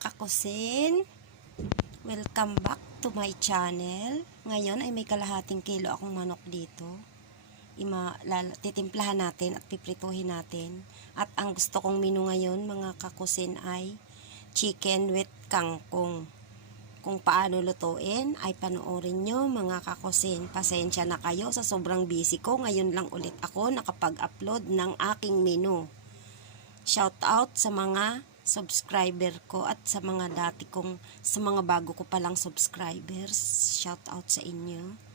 kakusin, welcome back to my channel. Ngayon ay may kalahating kilo akong manok dito. Titimplahan natin at piprituhin natin. At ang gusto kong menu ngayon mga kakusin ay chicken with kangkong. Kung paano lutuin ay panoorin nyo mga kakusin. Pasensya na kayo sa sobrang busy ko. Ngayon lang ulit ako nakapag-upload ng aking menu. Shout out sa mga subscriber ko at sa mga mga bago ko palang subscribers. Shout out sa inyo.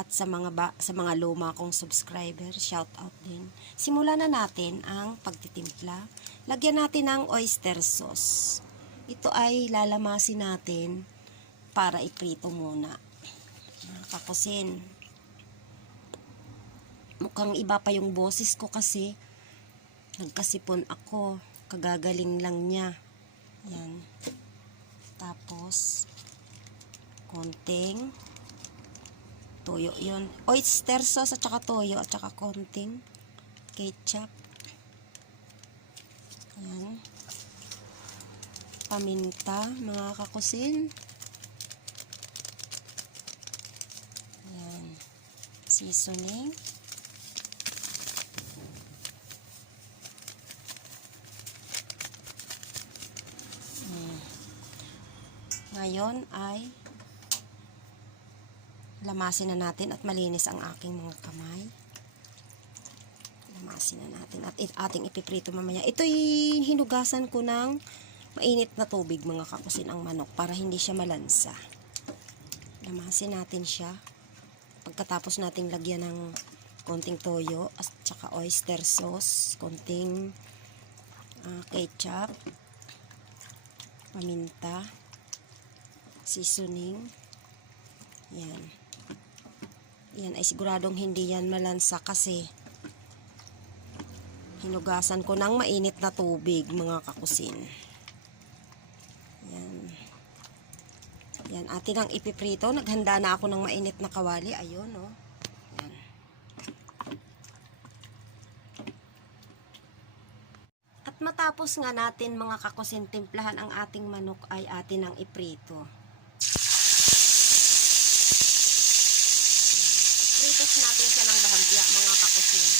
At sa mga luma kong subscribers, shout out din. Simulan na natin ang pagtitimpla. Lagyan natin ng oyster sauce. Ito ay lalamasin natin para iprito muna. Kakusin. Mukhang iba pa yung boses ko kasi nagkasipon ako. Kagagaling lang niya. Yan. Tapos, konting toyo yun. Oyster sauce at saka toyo at saka konting ketchup. Yan. Paminta, mga kakusin. Yan. Seasoning. Ngayon ay lamasin na natin at malinis ang aking mga kamay. Lamasin na natin at ating ipiprito mamaya. Ito'y hinugasan ko ng mainit na tubig mga kakusin ang manok para hindi siya malansa. Lamasin natin siya. Pagkatapos nating lagyan ng konting toyo at saka oyster sauce, konting ketchup, paminta, seasoning. Yan. Yan ay siguradong hindi yan malansa kasi hinugasan ko ng mainit na tubig mga kakusin. Yan. Yan. Atin ang ipiprito. Naghanda na ako ng mainit na kawali. Ayun, oh. Yan. At matapos nga natin mga kakusin timplahan ang ating manok ay atin ang iprito. Ipritos natin siya ng bahagya mga kakusin.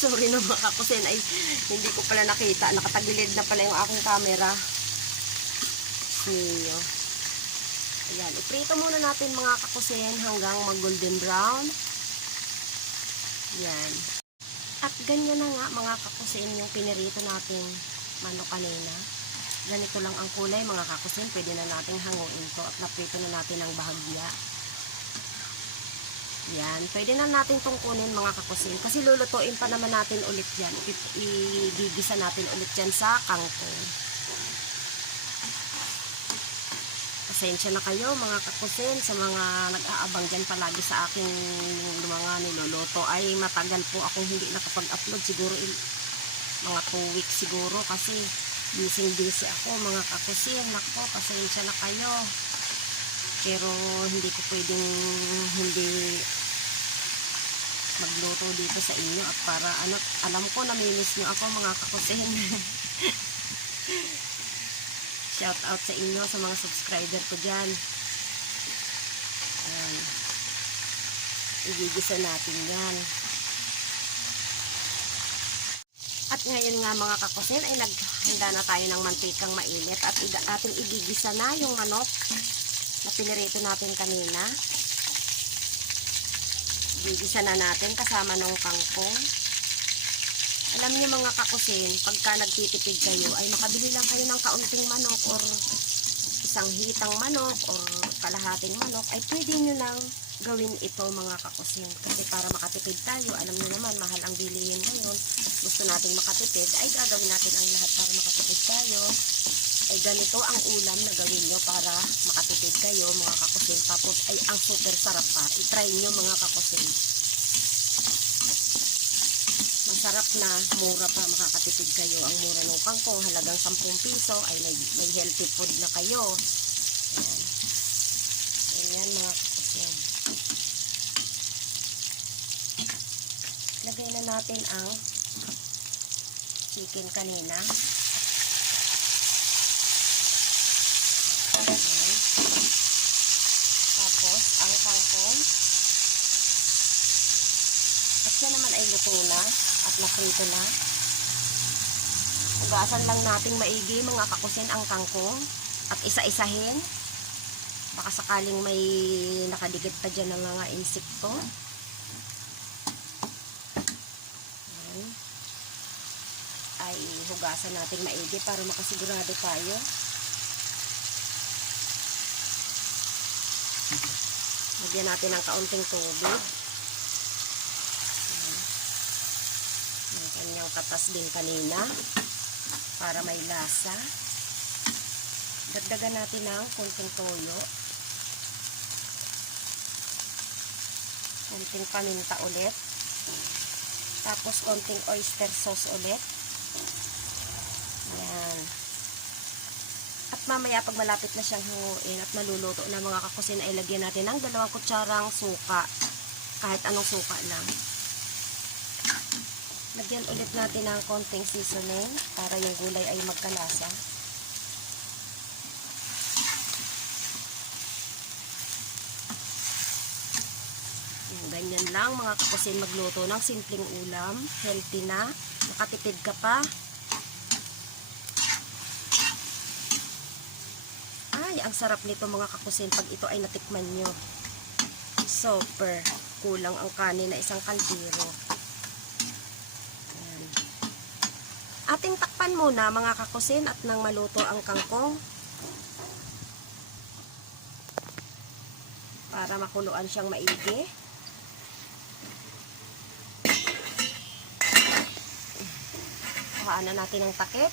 Sorry na mga kakusin, ay hindi ko pala nakita. Nakatagilid na pala yung aking camera. Niyo. Ayan, iprito muna natin mga kakusin hanggang mag golden brown. Yan. At ganyan na nga mga kakusin yung pinirito nating manok kanina. Ganito lang ang kulay mga kakusin. Pwede na nating hanguin to at naprito na natin ang bahagya. Yan, pwede na natin itong kunin mga kakusin. Kasi lulutuin pa naman natin ulit yan. Igigisa natin ulit yan sa kangkong. Pasensya na kayo mga kakusin sa mga nag-aabang dyan palagi sa aking mga niluluto. Ay matagal po akong hindi nakapag-upload. Siguro mga 2 weeks siguro kasi busy ako mga kakusin. Nako, pasensya na kayo. Pero hindi ko pwedeng hindi magluto dito sa inyo at para alam ko namimiss nyo ako mga kakusin. Shout out sa inyo sa mga subscriber ko dyan. Ayan. Igigisa natin yan. At ngayon nga mga kakusin ay naghanda na tayo ng mantikang mainit at ating igigisa na yung manok na pinirito natin kanina. Gigisa na natin kasama ng kangkong. Alam niyo mga kakusin, pagka nagtitipid kayo ay makabili lang kayo ng kaunting manok or isang hitang manok or kalahating manok ay pwede nyo lang gawin ito mga kakusin. Kasi para makatipid tayo, alam niyo naman mahal ang bilihin ngayon. Gusto nating makatipid ay gagawin natin ang lahat para makatipid tayo. ay ganito ang ulam na gawin nyo para makatipid kayo mga kakusin. Tapos ay ang super sarap pa. I-try nyo mga kakusin. Masarap na, mura pa, makakatipid kayo. Ang mura ng kangkong, halagang 10 piso, ay may healthy food na kayo. Ayan. Ayan mga kakusin. Lagay na natin ang chicken kanina. Ayan. Tapos, ang kangkong. At yan naman ay luto na at naprito na. Ugasan lang nating maigi mga kakusin ang kangkong at isa-isahin. Baka sakaling may nakadikit pa dyan ng mga insekto. Ayan. Ay hugasan nating maigi para makasigurado tayo. Lagyan natin ng kaunting tubig. Ang kanyang katas din kanina para may lasa. Dagdagan natin ng konting toyo. Konting paminta ulit. Tapos konting oyster sauce ulit. Ayan. At mamaya pag malapit na siyang hanguin at maluluto na mga kakusin ay lagyan natin ng 2 kutsarang suka. Kahit anong suka lang. Lagyan ulit natin ng konting seasoning para yung gulay ay magkalasa. Ganyan lang mga kakusin magluto ng simpleng ulam. Healthy na. Makatipid ka pa. Ay, ang sarap nito mga kakusin pag ito ay natikman nyo. Super. Kulang ang kanin na isang kaldero. Ayan. Ating takpan muna mga kakusin at nang maluto ang kangkong. Para makuluan siyang maigi. Kuhaan na natin ang takip.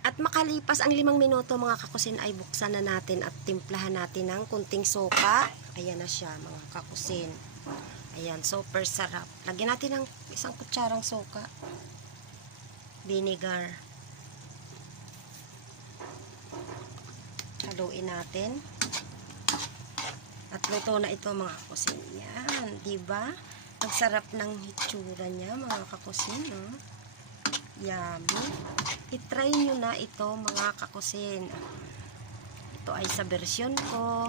At makalipas ang 5 minuto mga kakusin ay buksan na natin at timplahan natin ng kunting sopa. Ayan na siya mga kakusin. Ayan, super sarap. Lagyan natin ng 1 kutsarang soka. Vinegar. Haluin natin. At luto na ito mga kakusin. Yan, diba? Ang sarap ng hitsura niya mga kakusin. Oh. Yummy. I-try nyo na ito mga kakusin. Ito ay sa version ko.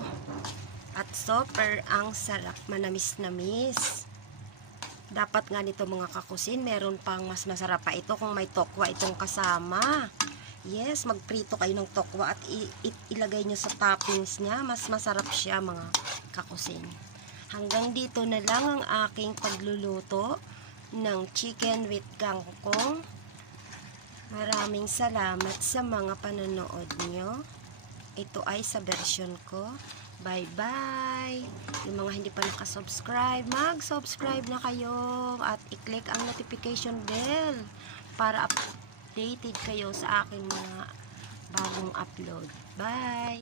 At super ang sarap. Manamis-namis. Dapat nga nito mga kakusin, meron pang mas masarap pa ito kung may tokwa itong kasama. Yes, magprito kayo ng tokwa at ilagay nyo sa toppings niya. Mas masarap siya mga kakusin. Hanggang dito na lang ang aking pagluluto ng chicken with kangkong. Maraming salamat sa mga panonood nyo. Ito ay sa version ko. Bye-bye! Yung mga hindi pa nakasubscribe, mag-subscribe na kayo at i-click ang notification bell para updated kayo sa aking mga bagong upload. Bye!